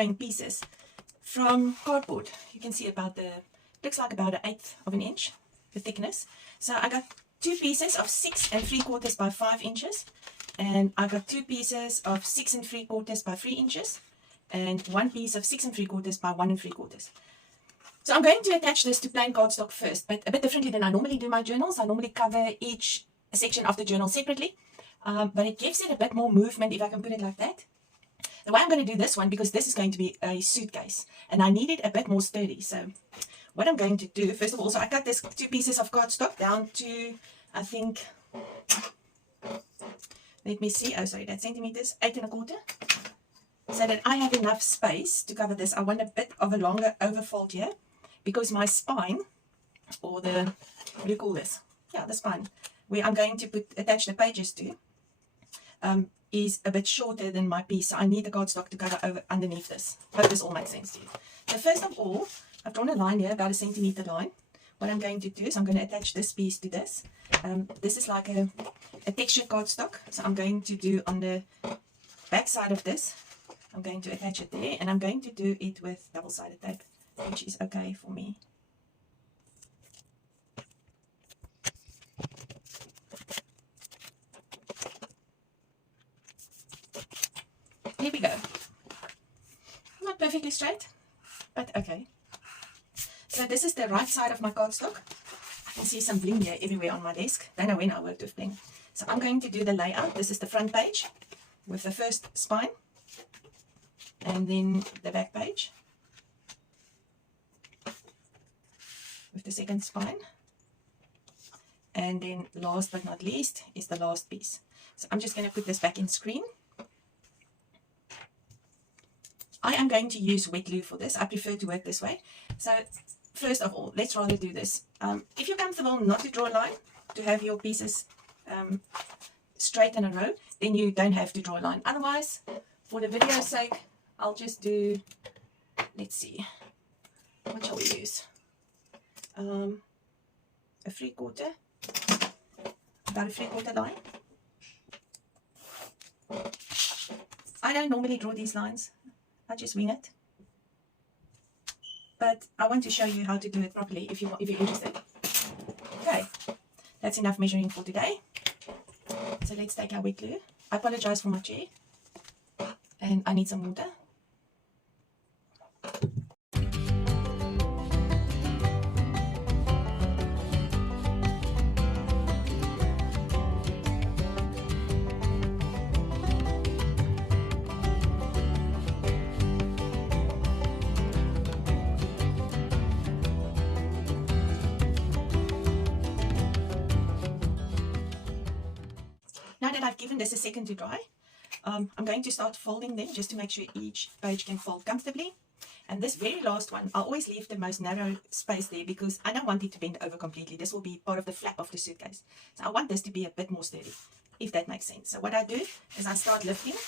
following pieces from cardboard. You can see looks like about 1/8 of an inch, the thickness. So I got 2 pieces of 6 3/4 by 5 inches, and I got 2 pieces of 6 3/4 by 3 inches, and 1 piece of 6 3/4 by 1 3/4. So I'm going to attach this to plain cardstock first, but a bit differently than I normally do my journals. I normally cover each section of the journal separately, but it gives it a bit more movement, if I can put it like that. The way I'm going to do this one, because this is going to be a suitcase, and I need it a bit more sturdy. So what I'm going to do, first of all, so I cut this 2 pieces of cardstock down to, I think, let me see, oh sorry, that's centimeters, 8 1/4. So that I have enough space to cover this. I want a bit of a longer overfold here, because my spine, or the, what do you call this? Yeah, the spine, where I'm going to attach the pages to, is a bit shorter than my piece. So I need the cardstock to cover over underneath this. Hope this all makes sense to you. So first of all, I've drawn a line here, about a centimeter line. What I'm going to do is I'm going to attach this piece to this. This is like a textured cardstock. So I'm going to do on the back side of this, I'm going to attach it there, and I'm going to do it with double-sided tape, which is okay for me. Here we go. Not perfectly straight, but okay. So this is the right side of my cardstock. I can see some bling here everywhere on my desk. Don't know when I worked with bling. So I'm going to do the layout. This is the front page with the first spine, and then the back page with the second spine, and then last but not least is the last piece. So I'm just going to put this back in screen. I am going to use wet glue for this. I prefer to work this way. So first of all, let's rather do this. If you're comfortable not to draw a line, to have your pieces straight in a row, then you don't have to draw a line. Otherwise, for the video's sake, I'll just do, let's see, what shall we use? A 3/4, about a 3/4 line. I don't normally draw these lines. I just wing it, but I want to show you how to do it properly if you're interested. Okay, that's enough measuring for today. So let's take our wet glue. I apologize for my chair, and I need some water. Now that I've given this a second to dry, I'm going to start folding them just to make sure each page can fold comfortably. And this very last one, I'll always leave the most narrow space there because I don't want it to bend over completely. This will be part of the flap of the suitcase. So I want this to be a bit more sturdy, if that makes sense. So what I do is I start lifting.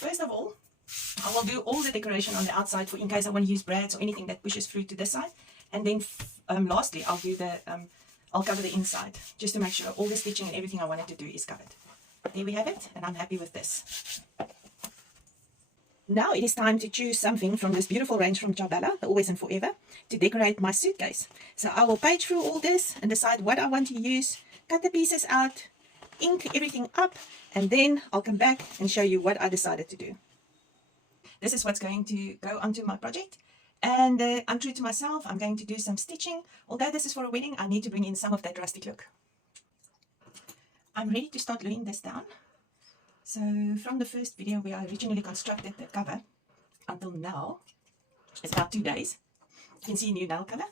first of all, I will do all the decoration on the outside for in case I want to use brads or anything that pushes through to this side. And then lastly, I'll do the I'll cover the inside just to make sure all the stitching and everything I wanted to do is covered. There we have it, and I'm happy with this. Now it is time to choose something from this beautiful range from Jabala, the Always and Forever, to decorate my suitcase. So I will page through all this and decide what I want to use, cut the pieces out, ink everything up, and then I'll come back and show you what I decided to do. This is what's going to go onto my project. And I'm true to myself. I'm going to do some stitching. Although this is for a wedding, I need to bring in some of that rustic look. I'm ready to start gluing this down. So from the first video where I originally constructed the cover until now, it's about 2 days. You can see a new nail color.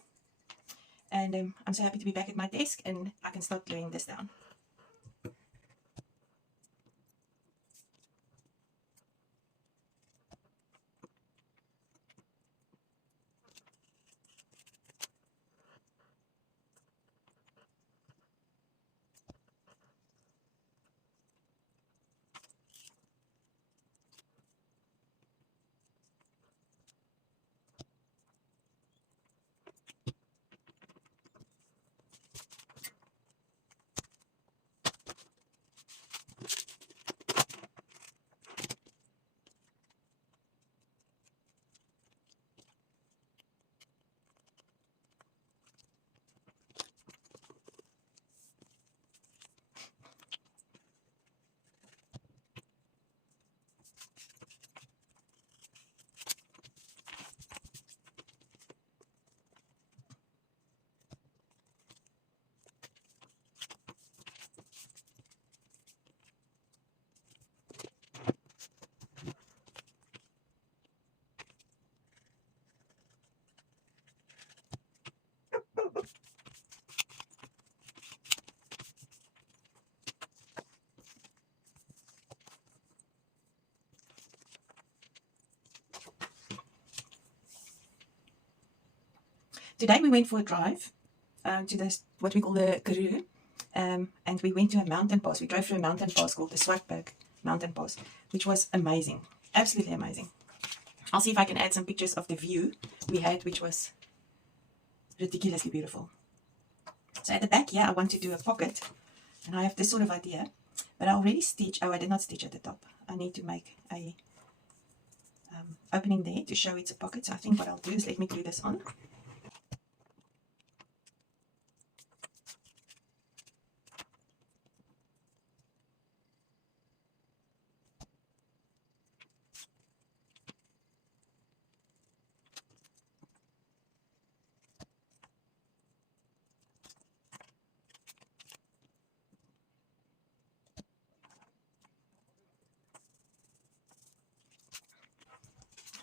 And I'm so happy to be back at my desk and I can start gluing this down. Today we went for a drive to this, what we call the Karoo, and we went to a mountain pass. We drove through a mountain pass called the Swartberg Mountain Pass, which was amazing, absolutely amazing. I'll see if I can add some pictures of the view we had, which was ridiculously beautiful. So at the back here, I want to do a pocket, and I have this sort of idea, but I already stitched. Oh, I did not stitch at the top. I need to make a opening there to show it's a pocket. So I think what I'll do is let me glue this on.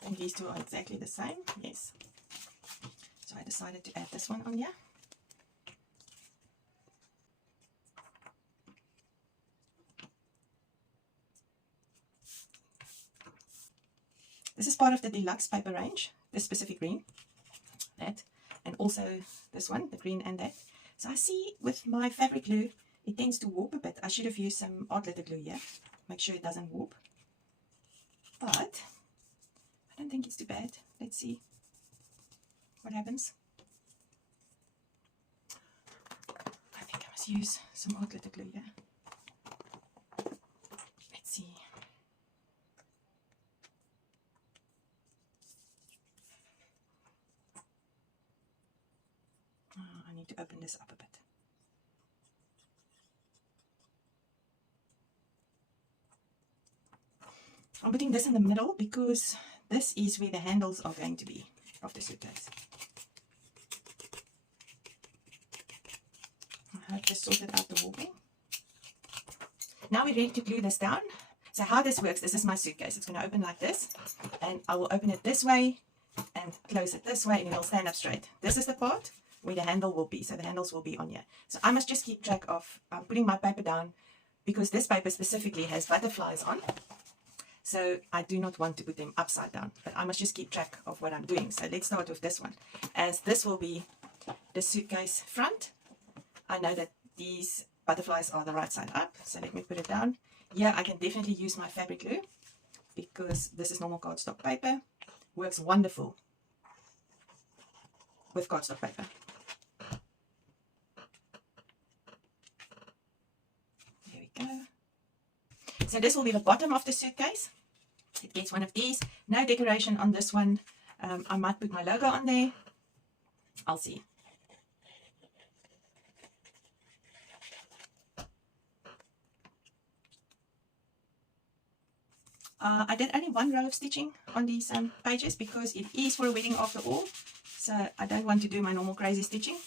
And these two are exactly the same, yes. So I decided to add this one on here. This is part of the deluxe paper range, this specific green, that, and also this one, the green and that. So I see with my fabric glue, it tends to warp a bit. I should have used some art glitter glue here, make sure it doesn't warp. But I don't think it's too bad. Let's see what happens. I think I must use some art glitter glue here. Let's see. I need to open this up a bit. I'm putting this in the middle because this is where the handles are going to be of the suitcase. I have just sorted out the warping. Now we're ready to glue this down. So how this works, this is my suitcase. It's going to open like this, and I will open it this way and close it this way, and it'll stand up straight. This is the part where the handle will be. So the handles will be on here. So I must just keep track of putting my paper down, because this paper specifically has butterflies on. So I do not want to put them upside down, but I must just keep track of what I'm doing. So let's start with this one. As this will be the suitcase front, I know that these butterflies are the right side up. So let me put it down. Yeah, I can definitely use my fabric glue because this is normal cardstock paper. Works wonderful with cardstock paper. There we go. So this will be the bottom of the suitcase. It gets one of these. No decoration on this one. I might put my logo on there. I'll see. I did only one row of stitching on these pages because it is for a wedding after all. So I don't want to do my normal crazy stitching.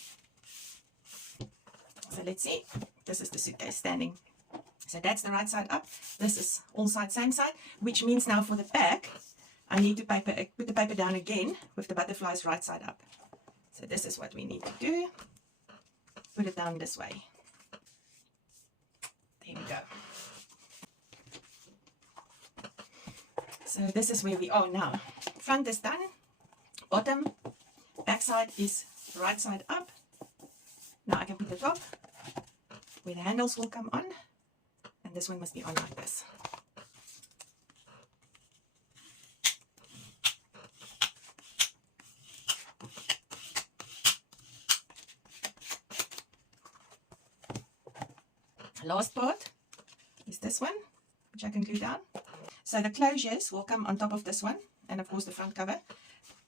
So let's see. This is the suitcase standing. So that's the right side up. This is all sides same side, which means now for the back, I need to put the paper down again with the butterflies right side up. So this is what we need to do. Put it down this way. There we go. So this is where we are now. Front is done. Bottom, back side is right side up. Now I can put the top where the handles will come on. And this one must be on like this. Last part is this one, which I can glue down. So the closures will come on top of this one, and of course the front cover.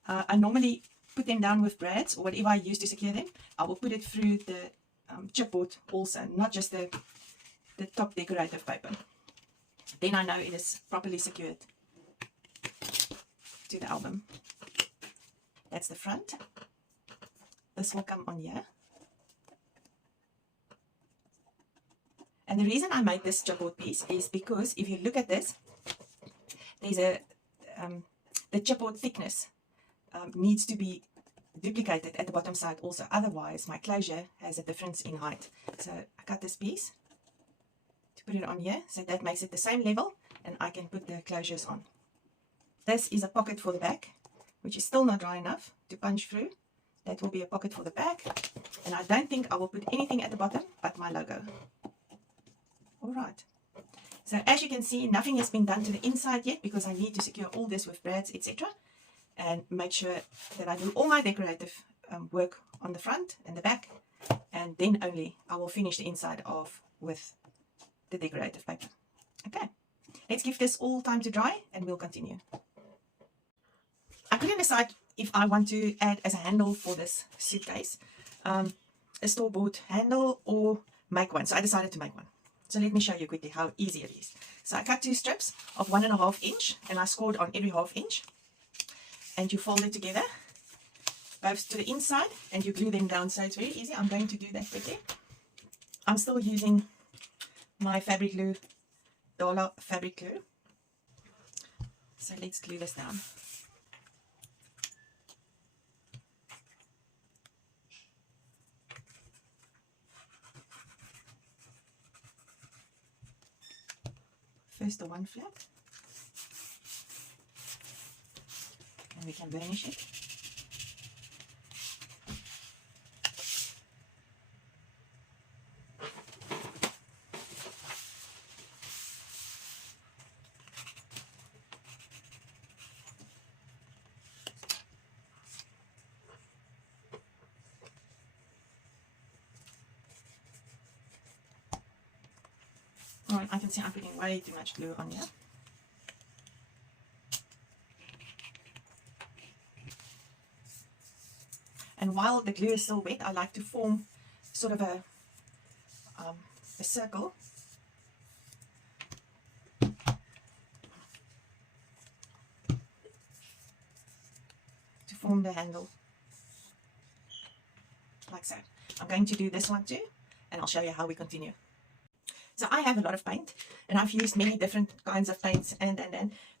I normally put them down with brads or whatever I use to secure them. I will put it through the chipboard also, not just the top decorative paper. Then I know it is properly secured to the album. That's the front. This will come on here. And the reason I made this chipboard piece is because if you look at this, there's the chipboard thickness needs to be duplicated at the bottom side also. Otherwise, my closure has a difference in height. So I cut this piece to put it on here. So that makes it the same level and I can put the closures on. This is a pocket for the back, which is still not dry enough to punch through. That will be a pocket for the back. And I don't think I will put anything at the bottom but my logo. Alright. So as you can see, nothing has been done to the inside yet because I need to secure all this with brads, etc. And make sure that I do all my decorative work on the front and the back. And then only I will finish the inside off with the decorative paper. Okay, let's give this all time to dry and we'll continue. I couldn't decide if I want to add as a handle for this suitcase a store-bought handle or make one. So I decided to make one. So let me show you quickly how easy it is. So I cut two strips of 1.5 inch and I scored on every 1/2 inch. And you fold it together, both to the inside, and you glue them down. So it's very easy. I'm going to do that quickly. I'm still using my fabric glue, Dollar fabric glue. So let's glue this down. First the one flap, and we can burnish it. Alright, I can see I'm putting way too much glue on here. And while the glue is still wet, I like to form sort of a circle. To form the handle. Like so. I'm going to do this one too, and I'll show you how we continue. So I have a lot of paint, and I've used many different kinds of paints,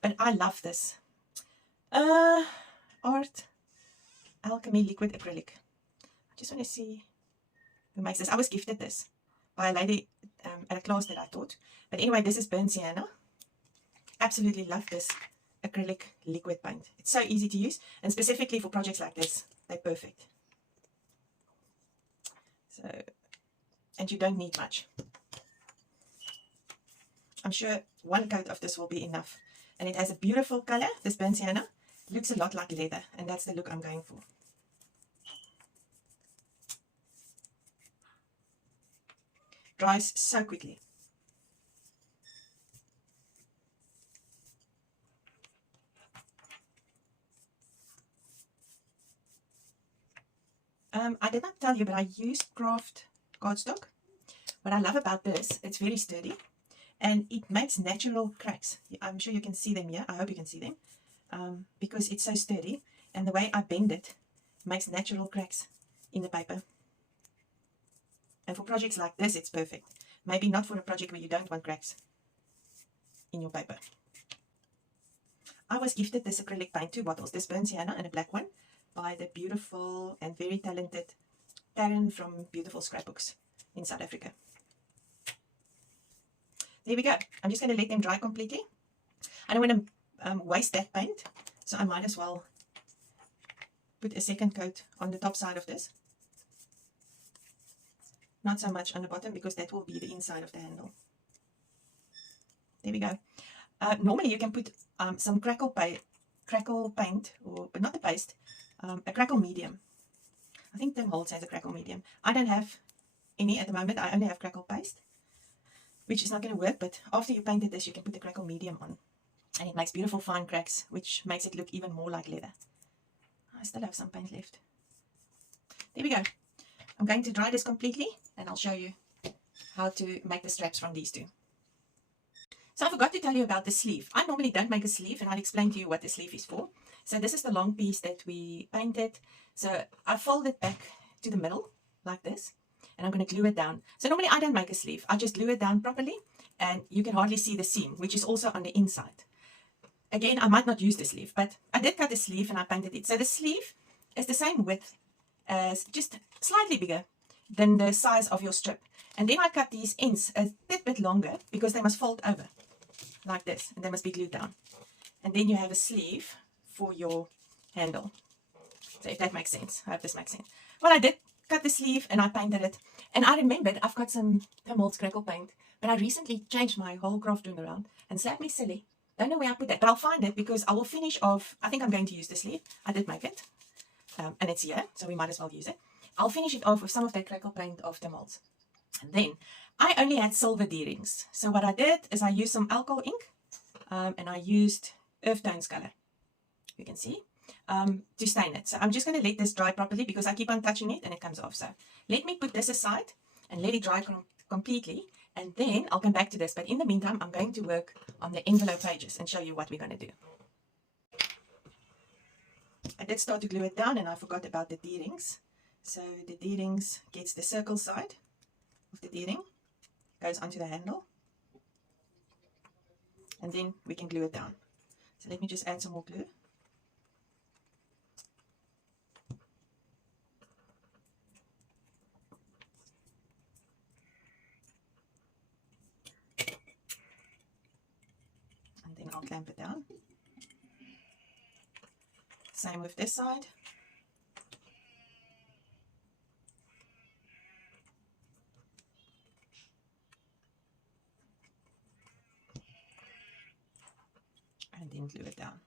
but I love this Art Alchemy liquid acrylic. I just want to see who makes this. I was gifted this by a lady at a class that I taught. But anyway, this is Burnt Sienna. Absolutely love this acrylic liquid paint. It's so easy to use, and specifically for projects like this, they're perfect. So, and you don't need much. I'm sure one coat of this will be enough. And it has a beautiful color. This burnt sienna looks a lot like leather, and that's the look I'm going for. Dries so quickly. I did not tell you, but I used Craft cardstock. What I love about this, it's very sturdy and it makes natural cracks. I'm sure you can see them here. I hope you can see them because it's so sturdy, and the way I bend it makes natural cracks in the paper. And for projects like this, it's perfect. Maybe not for a project where you don't want cracks in your paper. I was gifted this acrylic paint, 2 bottles, this burnt sienna and a black one, by the beautiful and very talented Taryn from Beautiful Scrapbooks in South Africa. There we go. I'm just going to let them dry completely. I don't want to waste that paint, so I might as well put a second coat on the top side of this. Not so much on the bottom, because that will be the inside of the handle. There we go. Normally you can put some crackle paint, but not the paste, a crackle medium. I think Tim Holtz has a crackle medium. I don't have any at the moment. I only have crackle paste, which is not going to work, but after you painted this, you can put the crackle medium on, and it makes beautiful fine cracks, which makes it look even more like leather. I still have some paint left. There we go. I'm going to dry this completely, and I'll show you how to make the straps from these two. So I forgot to tell you about the sleeve. I normally don't make a sleeve, and I'll explain to you what the sleeve is for. So this is the long piece that we painted. So I fold it back to the middle like this, and I'm going to glue it down. So normally I don't make a sleeve. I just glue it down properly, and you can hardly see the seam, which is also on the inside. Again, I might not use the sleeve, but I did cut the sleeve and I painted it. So the sleeve is the same width as, just slightly bigger than the size of your strip. And then I cut these ends a bit longer because they must fold over like this, and they must be glued down. And then you have a sleeve for your handle. So if that makes sense, I hope this makes sense. Well, I did cut the sleeve and I painted it. And I remembered I've got some Tim Holtz crackle paint, but I recently changed my whole craft room around and slapped me silly. Don't know where I put that, but I'll find it because I will finish off. I think I'm going to use the sleeve. I did make it, and it's here, so we might as well use it. I'll finish it off with some of that crackle paint of Tim Holtz. And then I only had silver D-rings. So what I did is I used some alcohol ink, and I used earth tones color, you can see, to stain it. So I'm just going to let this dry properly because I keep on touching it and it comes off. So let me put this aside and let it dry completely, and then I'll come back to this. But in the meantime, I'm going to work on the envelope pages and show you what we're going to do. I did start to glue it down and I forgot about the D-rings. So the D-rings gets the circle side of the D-ring, goes onto the handle, and then we can glue it down. So let me just add some more glue. And then I'll clamp it down. Same with this side. And then glue it down.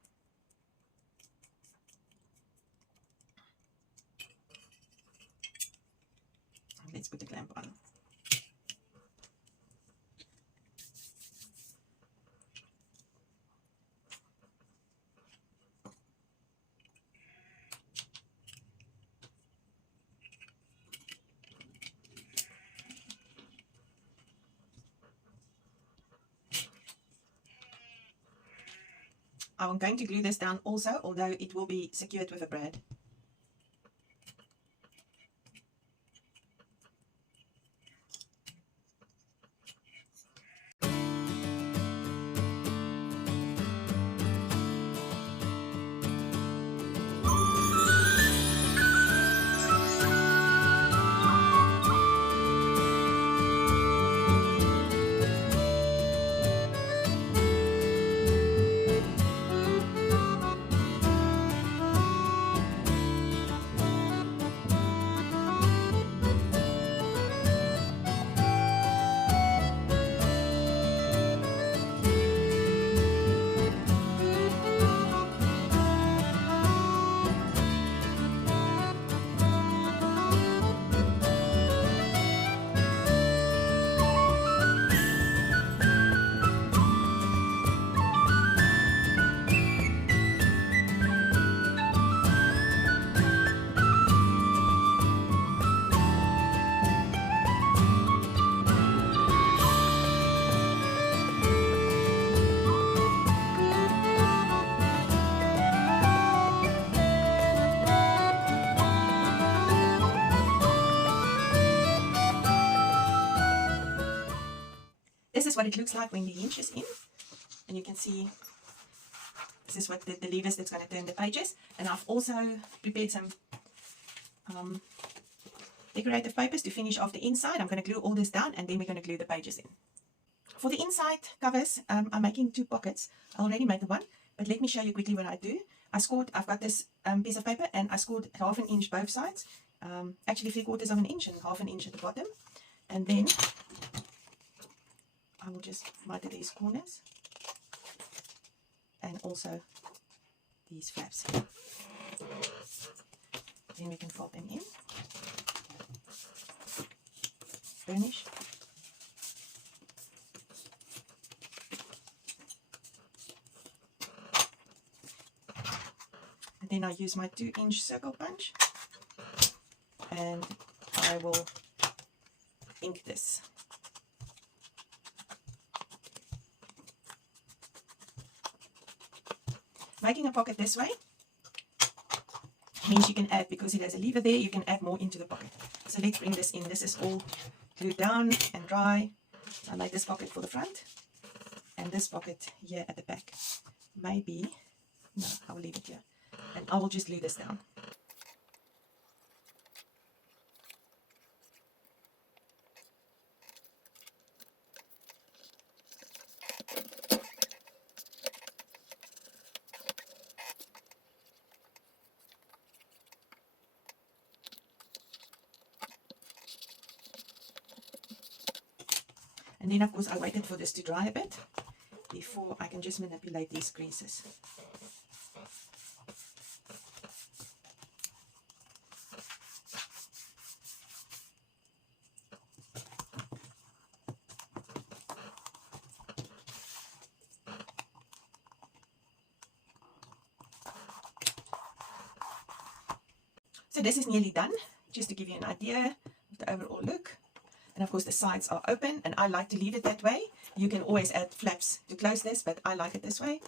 And let's put the clamp on. I'm going to glue this down also, although it will be secured with a brad. is what it looks like when the hinge is in. And you can see this is what the levers that's going to turn the pages. And I've also prepared some decorative papers to finish off the inside. I'm going to glue all this down and then we're going to glue the pages in. For the inside covers, I'm making 2 pockets. I already made the one, but let me show you quickly what I do. I've got this piece of paper and I scored 1/2 inch both sides. Actually 3/4 inch and 1/2 inch at the bottom. And then I will just miter these corners and also these flaps. Then we can fold them in. Burnish. And then I use my 2-inch circle punch and I will ink this. Making a pocket this way means you can add, because it has a lever there, you can add more into the pocket. So let's bring this in. This is all glued down and dry. I made this pocket for the front and this pocket here at the back. Maybe, no, I will leave it here. And I will just glue this down. And then of course I waited for this to dry a bit before I can just manipulate these creases. So this is nearly done, just to give you an idea of the overall look. And of course the sides are open and I like to leave it that way. You can always add flaps to close this, but I like it this way.